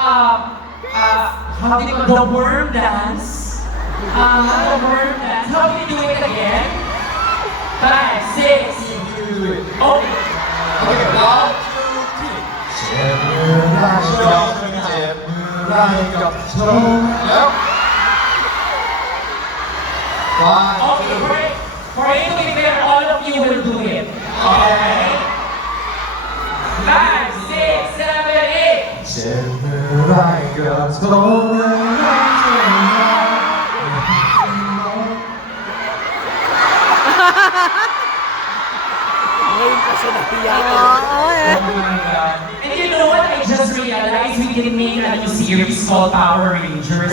how do you call the worm dance? The worm dance. How do you do it again? 5, 6. Oh. Okay, 1, 2, 3. เจ็บมือไรก็เจ็บมือไรก็ทนแล้ว Okay, for it to be fair, all of you will do it. Okay? 5, 6, 7, 8. เจ็บมือไรก็ทนแล้ว Ngayon kasi nahiyak. Oh my God. And you know what? I just realized we can make a new series called Power Rangers.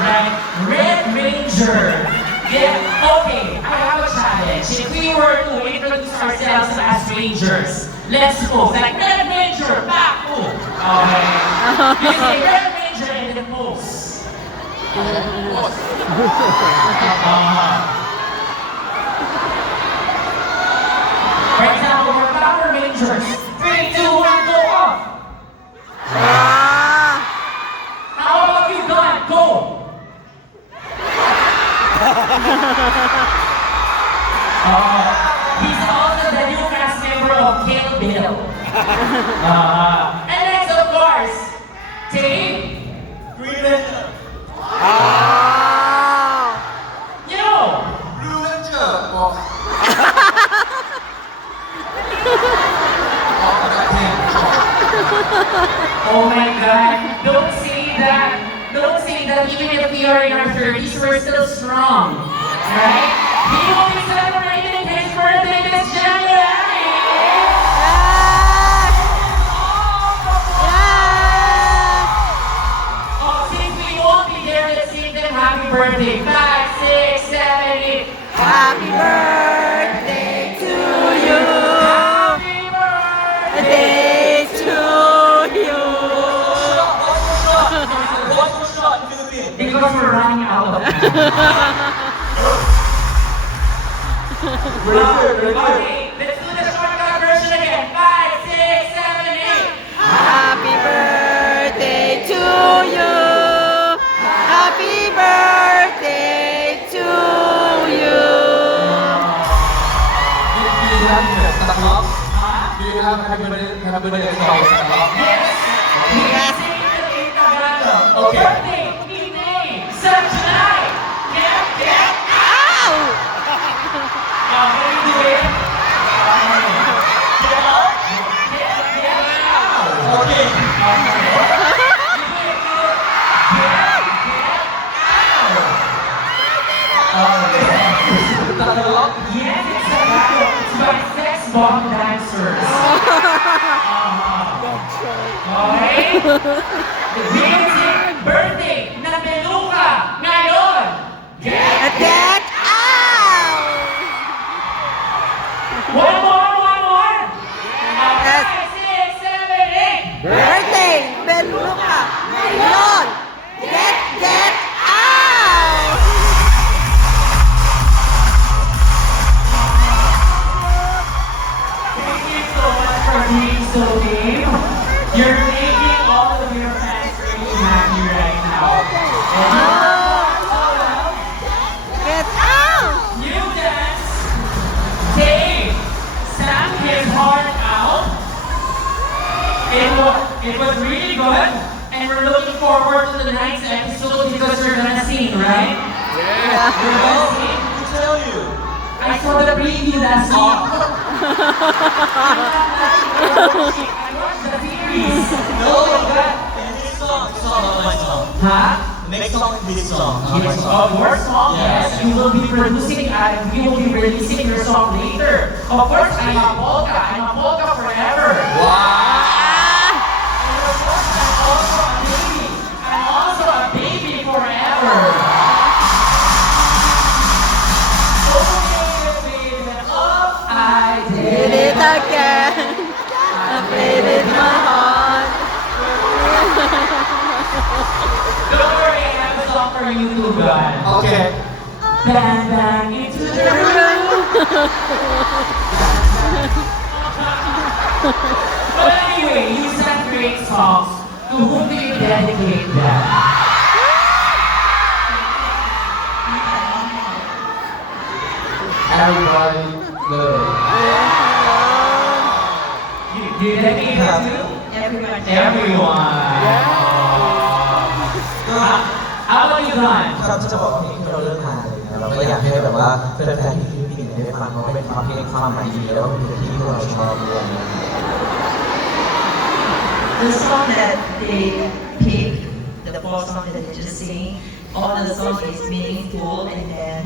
Right? Red Ranger. Yeah, okay. I have a challenge. If we were to introduce ourselves as Rangers, let's pose. Like Red Ranger, back, move. Okay. You say Red Ranger and then pose. For example, we're Power Rangers. 3, 2, 1, go off. How about you, God? Go. He's also the new cast member of Kill Bill. And next, of course, Team Green Ranger You know. Blue Ranger บอก Oh my God! Don't say that. Don't say that. Even if we are in our 30s, we're still strong, right? He will be celebrating his birthday this January. Oh, since we won't be there, let's sing them happy birthday. 5, 6, 7, 8. Happy birthday to you. Happy birthday. Birthday to you. Because we're running out of time. Okay, let's do the shortcut version again. 5, 6, 7, 8. Happy birthday to you. Happy birthday to you. Do you have Santa Claus? Do you have happy birthday song Santa Claus? Yes. We can sing it in Tagalog. Okay. Birthday, big name, sunshine. Get. Ow! Can you do it? Get out. Okay. Santa Claus? Yes, it's a battle. It's by sex bomb dancers. Okay? Music birthday na Beluga ngayon. Get out! One more. Yes. 5, 6, 7, 8. Birthday, Beluga, ngayon! Get out! Thank you so much for being so game. You're making all of your fans really happy right now. Get out! New dance. Dave sang his heart out. It was really good, and we're looking forward to the next episode because you're gonna sing, right? Yeah. You're gonna sing. To tell you. I saw the preview last week. I watched the series. No, this song is not my song. Huh? The next song is this song. not my Yes, song. your song. Yes. Yes, you will be producing and you will be releasing your song later. Of course, I'm a polka. I'm a polka forever. Wow. And of course, I'm also a baby. I'm also a baby forever. I Did it again. I played it my heart. Don't worry, I have a song for you too, guys. Okay. Bang, bang, into the room. But anyway, you sang great songs. To whom do you dedicate that? Everybody love. You dedicate it to? Everyone. Everyone. How about you, Don? ครับจะบอกว่าเพลงที่เราเลือกมาเลยนะเราก็อยากให้แบบว่าแฟนๆที่ฟิลิปปินส์ได้ฟังเพราะเป็นความเพลงความหมายดีแล้วก็เป็นเพลงที่พวกเราชอบด้วยนะ The song that they pick, the four songs that they just sing, all the song is meaningful, and then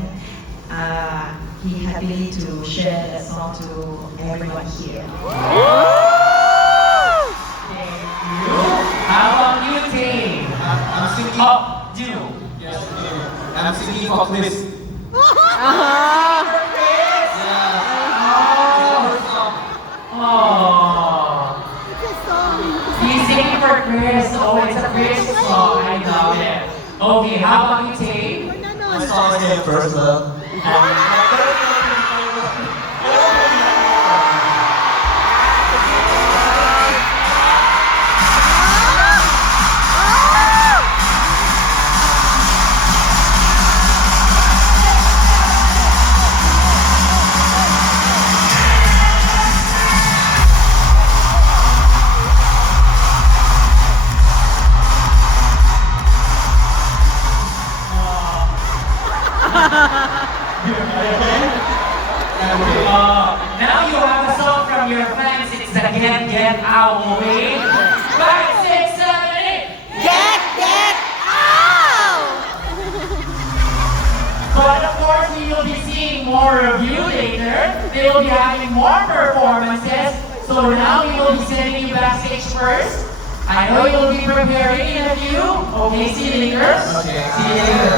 he happy to share that song to everyone here. How about you, Ting? I'm singing. Oh, you. Yes, I'm singing for Chris. Oh. He's singing for Chris. Oh, it's a Chris song. I love it. Okay, how about you, Ting? My song is First Love. Now you have a song from your fans. It's the Get Out movie. 5, 6, 7, 8. Get out! But of course, we will be seeing more of you later. They will be having more performances. So now we will be sending you backstage first. I know you will be preparing in a few. Okay, see you later. Okay. See you later.